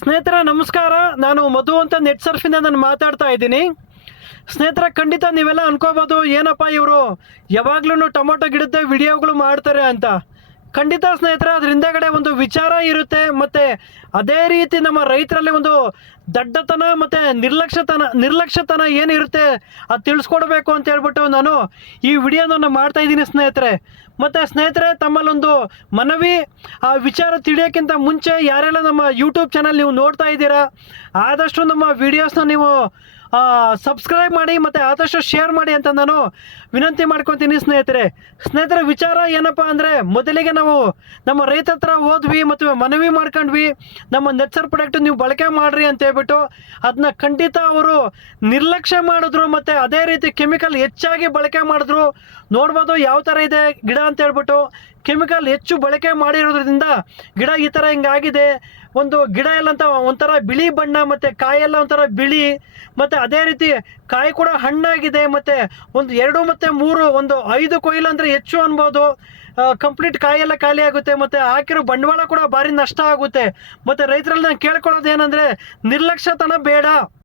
ಸ್ನೇಹಿತರೆ ನಮಸ್ಕಾರ. ನಾನು ಮಧು ಅಂತ ನೆಟ್ ಸರ್ಫಿಂದ ನಾನು ಮಾತಾಡ್ತಾ ಇದ್ದೀನಿ. ಸ್ನೇಹಿತರೆ, ಖಂಡಿತ ನೀವೆಲ್ಲ ಅನ್ಕೋಬೋದು, ಏನಪ್ಪ ಇವರು ಯಾವಾಗ್ಲೂ ಟೊಮೊಟೊ ಗಿಡದ ವಿಡಿಯೋಗಳು ಮಾಡ್ತಾರೆ ಅಂತ. ಖಂಡಿತ ಸ್ನೇಹಿತರೆ, ಅದ್ರ ಹಿಂದೆಗಡೆ ಒಂದು ವಿಚಾರ ಇರುತ್ತೆ. ಮತ್ತು ಅದೇ ರೀತಿ ನಮ್ಮ ರೈತರಲ್ಲಿ ಒಂದು ದಡ್ಡತನ ಮತ್ತು ನಿರ್ಲಕ್ಷ್ಯತನ ಏನಿರುತ್ತೆ ಅದು ತಿಳಿಸ್ಕೊಡ್ಬೇಕು ಅಂತ ಹೇಳ್ಬಿಟ್ಟು ನಾನು ಈ ವಿಡಿಯೋನ ಮಾಡ್ತಾ ಇದ್ದೀನಿ ಸ್ನೇಹಿತರೆ. ಮತ್ತು ಸ್ನೇಹಿತರೆ, ತಮ್ಮಲ್ಲೊಂದು ಮನವಿ, ಆ ವಿಚಾರ ತಿಳಿಯೋಕ್ಕಿಂತ ಮುಂಚೆ ಯಾರೆಲ್ಲ ನಮ್ಮ ಯೂಟ್ಯೂಬ್ ಚಾನಲ್ ನೀವು ನೋಡ್ತಾ ಇದ್ದೀರಾ, ಆದಷ್ಟು ನಮ್ಮ ವಿಡಿಯೋಸ್ನ ನೀವು ಸಬ್ಸ್ಕ್ರೈಬ್ ಮಾಡಿ ಮತ್ತು ಆದಷ್ಟು ಶೇರ್ ಮಾಡಿ ಅಂತ ನಾನು ವಿನಂತಿ ಮಾಡ್ಕೊತೀನಿ ಸ್ನೇಹಿತರೆ. ವಿಚಾರ ಏನಪ್ಪ ಅಂದರೆ, ಮೊದಲಿಗೆ ನಾವು ನಮ್ಮ ರೈತ ಹತ್ರ ಹೋದ್ವಿ ಮತ್ತು ಮನವಿ ಮಾಡ್ಕೊಂಡ್ವಿ, ನಮ್ಮ ನೆಟ್ಸರ್ ಪ್ರಾಡಕ್ಟ್ ನೀವು ಬಳಕೆ ಮಾಡಿರಿ ಅಂತ ಹೇಳ್ಬಿಟ್ಟು. ಅದನ್ನ ಖಂಡಿತ ಅವರು ನಿರ್ಲಕ್ಷ್ಯ ಮಾಡಿದ್ರು ಮತ್ತು ಅದೇ ರೀತಿ ಕೆಮಿಕಲ್ ಹೆಚ್ಚಾಗಿ ಬಳಕೆ ಮಾಡಿದ್ರು. ನೋಡ್ಬೋದು ಯಾವ ಥರ ಇದೆ ಗಿಡ ಅಂತ ಹೇಳ್ಬಿಟ್ಟು. ಕೆಮಿಕಲ್ ಹೆಚ್ಚು ಬಳಕೆ ಮಾಡಿರೋದ್ರಿಂದ ಗಿಡ ಈ ಥರ ಹಿಂಗಾಗಿದೆ. ಒಂದು ಗಿಡ ಎಲ್ಲ ಅಂತ ಒಂಥರ ಬಿಳಿ ಬಣ್ಣ, ಮತ್ತು ಕಾಯೆಲ್ಲ ಒಂಥರ ಬಿಳಿ, ಮತ್ತು ಅದೇ ರೀತಿ ಕಾಯಿ ಕೂಡ ಹಣ್ಣಾಗಿದೆ. ಮತ್ತು ಒಂದು 2 ಮತ್ತು 3 ಒಂದು 5 ಕೊಯ್ಲು ಅಂದರೆ ಹೆಚ್ಚು ಅನ್ಬೋದು. ಕಂಪ್ಲೀಟ್ ಕಾಯೆಲ್ಲ ಖಾಲಿ ಆಗುತ್ತೆ, ಮತ್ತು ಹಾಕಿರೋ ಬಂಡವಾಳ ಕೂಡ ಭಾರಿ ನಷ್ಟ ಆಗುತ್ತೆ. ಮತ್ತು ರೈತರಲ್ಲಿ ನಾನು ಕೇಳ್ಕೊಳ್ಳೋದು ಏನಂದರೆ, ನಿರ್ಲಕ್ಷ್ಯತನ ಬೇಡ.